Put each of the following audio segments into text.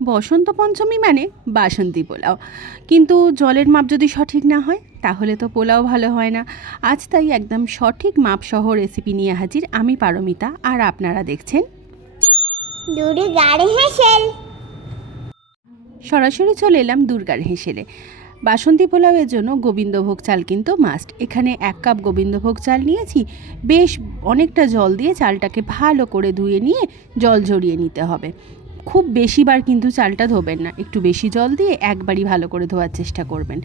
বসন্ত পঞ্চমী মানে বাসন্তী পোলাও, কিন্তু জলের মাপ যদি সঠিক না হয় তাহলে তো পোলাও ভালো হয় না। আজ তাই একদম সঠিক মাপসহ রেসিপি নিয়ে হাজির আমি পারমিতা, আর আপনারা দেখছেন দুর্গার হেসেল। সরাসরি চলে এলাম দুর্গার হেসেলে। বাসন্তী পোলাওয়ের জন্য গোবিন্দভোগ চাল কিন্তু মাস্ট। এখানে 1 কাপ গোবিন্দভোগ চাল নিয়েছি। বেশ অনেকটা জল দিয়ে চালটাকে ভালো করে ধুয়ে নিয়ে জল ঝরিয়ে নিতে হবে। খুব বেশিবার কিন্তু চালটা ধোবেন না, একটু বেশি জল দিয়ে একবারই ভালো করে ধোয়ার চেষ্টা করবেন।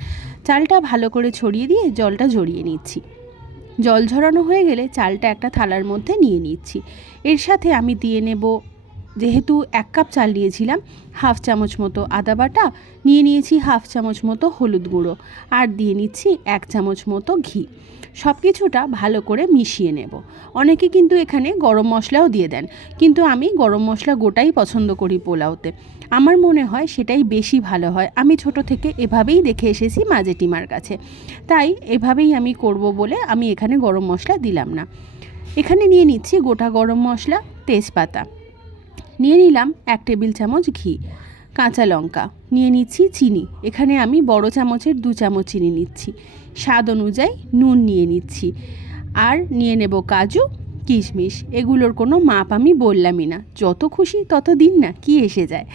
চালটা ভালো করে ছড়িয়ে দিয়ে জলটা ঝরিয়ে নিচ্ছি। জল ঝরানো হয়ে গেলে চালটা একটা থালার মধ্যে নিয়ে নিচ্ছি। এর সাথে আমি দিয়ে নেব, যেহেতু 1 কাপ চাল নিয়েছিলাম, 1/2 চামচ মতো আদা বাটা, নিয়ে নিয়েছি 1/2 চামচ মতো হলুদ গুঁড়ো, আর দিয়ে নিচ্ছি 1 চামচ মতো ঘি। সব কিছুটা ভালো করে মিশিয়ে নেব। অনেকে কিন্তু এখানে গরম মশলাও দিয়ে দেন, কিন্তু আমি গরম মশলা গোটাই পছন্দ করি পোলাওতে। আমার মনে হয় সেটাই বেশি ভালো হয়। আমি ছোট থেকে এভাবেই দেখে এসেছি মা জেঠিমার কাছে, তাই এভাবেই আমি করব বলে আমি এখানে গরম মশলা দিলাম না। এখানে নিয়ে নিচ্ছি গোটা গরম মশলা, তেজপাতা, নিয়ে নিলাম 1 টেবিল চামচ ঘি, কাঁচা লঙ্কা, নিয়ে নিচ্ছি চিনি। এখানে আমি বড় চামচের 2 চামচ চিনি নিচ্ছি। স্বাদ অনুযায়ী নুন নিয়ে নিচ্ছি, আর নিয়ে নেব কাজু কিশমিশ। এগুলোর কোনো মাপ আমি বললামই না, যত খুশি তত দিন না, কি এসে যায়।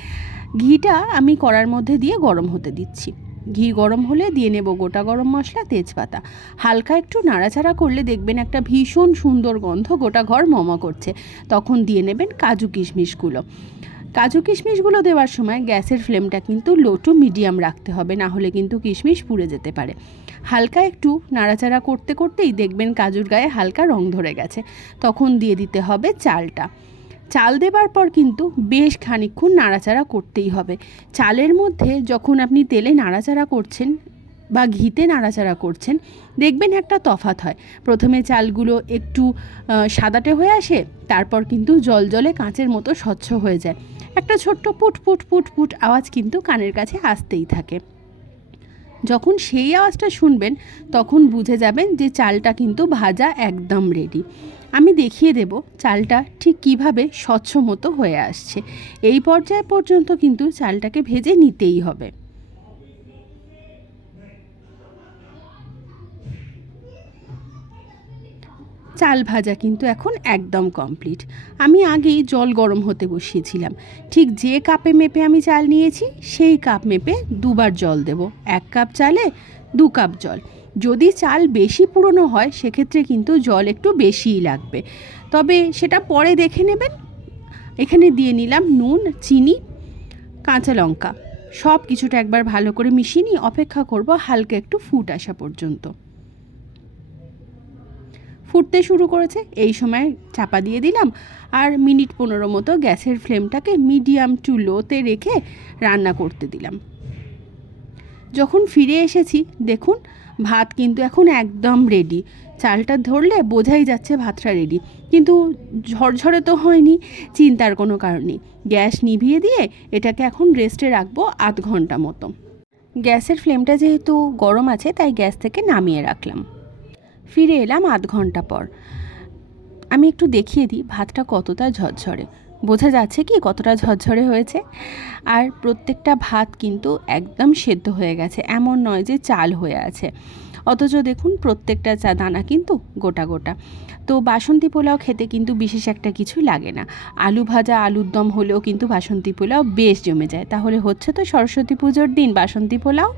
ঘিটা আমি কড়ার মধ্যে দিয়ে গরম হতে দিচ্ছি। ঘি গরম হলে দিয়ে নেব গোটা গরম মশলা, তেজপাতা। হালকা একটু নাড়াচাড়া করলে দেখবেন একটা ভীষণ সুন্দর গন্ধ গোটা ঘর মমা করছে। তখন দিয়ে নেবেন কাজু কিশমিশগুলো। কাজু কিশমিশগুলো দেওয়ার সময় গ্যাসের ফ্লেমটা কিন্তু লো টু মিডিয়াম রাখতে হবে, না হলে কিন্তু কিশমিশ পুড়ে যেতে পারে। হালকা একটু নাড়াচাড়া করতে করতেই দেখবেন কাজুর গায়ে হালকা রং ধরে গেছে। তখন দিয়ে দিতে হবে চালটা। চাল দেবার পর কিন্তু বেশ খানিকক্ষণ নাড়াচাড়া করতেই হবে। চালের মধ্যে যখন আপনি তেলে নাড়াচাড়া করছেন বা ঘিতে নাড়াচাড়া করছেন, দেখবেন একটা তফাৎ হয়। প্রথমে চালগুলো একটু সাদাটে হয়ে আসে, তারপর কিন্তু জলজলে কাঁচের মতো স্বচ্ছ হয়ে যায়। একটা ছোট্ট পুট পুট পুট পুট আওয়াজ কিন্তু কানের কাছে আসতেই থাকে। যখন সেই আওয়াজটা শুনবেন তখন বুঝে যাবেন যে চালটা কিন্তু ভাজা একদম রেডি। আমি দেখিয়ে দেব চালটা ঠিক কিভাবে স্বচ্ছ মতো হয়ে আসছে। এই পর্যায় পর্যন্ত কিন্তু চালটাকে ভেজে নিতেই হবে। চাল ভাজা কিন্তু এখন একদম কমপ্লিট। আমি আগেই জল গরম হতে বসিয়েছিলাম। ঠিক যে কাপে মেপে আমি চাল নিয়েছি সেই কাপ মেপে 2 বার জল দেব। 1 কাপ চালে 2 কাপ জল। যদি চাল বেশি পুরনো হয় সেক্ষেত্রে কিন্তু জল একটু বেশিই লাগবে, তবে সেটা পরে দেখে নেবেন। এখানে দিয়ে নিলাম নুন, চিনি, কাঁচা লঙ্কা। সব কিছুটা একবার ভালো করে মিশিয়ে নিয়ে অপেক্ষা করব হালকা একটু ফুট আসা পর্যন্ত। ফুটতে শুরু করেছে, এই সময় চাপা দিয়ে দিলাম, আর মিনিট 15 মতো গ্যাসের ফ্লেমটাকে মিডিয়াম টু লোতে রেখে রান্না করতে দিলাম। যখন ফিরে এসেছি দেখুন ভাত কিন্তু এখন একদম রেডি। চালটা ধরলে বোঝাই যাচ্ছে ভাতটা রেডি, কিন্তু ঝরঝরে তো হয়নি। চিন্তার কোনো কারণ নেই। গ্যাস নিভিয়ে দিয়ে এটাকে এখন রেস্টে রাখবো আধ ঘন্টা মতো। গ্যাসের ফ্লেমটা যেহেতু গরম আছে তাই গ্যাস থেকে নামিয়ে রাখলাম। ফিরে এলাম আধ ঘন্টা পর। আমি একটু দেখিয়ে দিই ভাতটা কতটা ঝরঝরে। বোঝা যাচ্ছে কি কতটা ঝরঝরে হয়েছে? আর প্রত্যেকটা ভাত কিন্তু একদম সেদ্ধ হয়ে গেছে, এমন নয় যে চাল হয়ে আছে। অথচ দেখুন প্রত্যেকটা দানা কিন্তু গোটা গোটা। তো বাসন্তী পোলাও খেতে কিন্তু বিশেষ একটা কিছু লাগে না। আলু ভাজা, আলুর দম হলেও কিন্তু বাসন্তী পোলাও বেশ জমে যায়। তাহলে হচ্ছে তো সরস্বতী পুজোর দিন বাসন্তী পোলাও।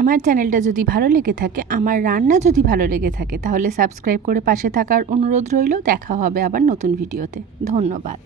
আমার চ্যানেলটা যদি ভালো লেগে থাকে, আমার রান্না যদি ভালো লেগে থাকে, তাহলে সাবস্ক্রাইব করে পাশে থাকার অনুরোধ রইল। দেখা হবে আবার নতুন ভিডিওতে। ধন্যবাদ।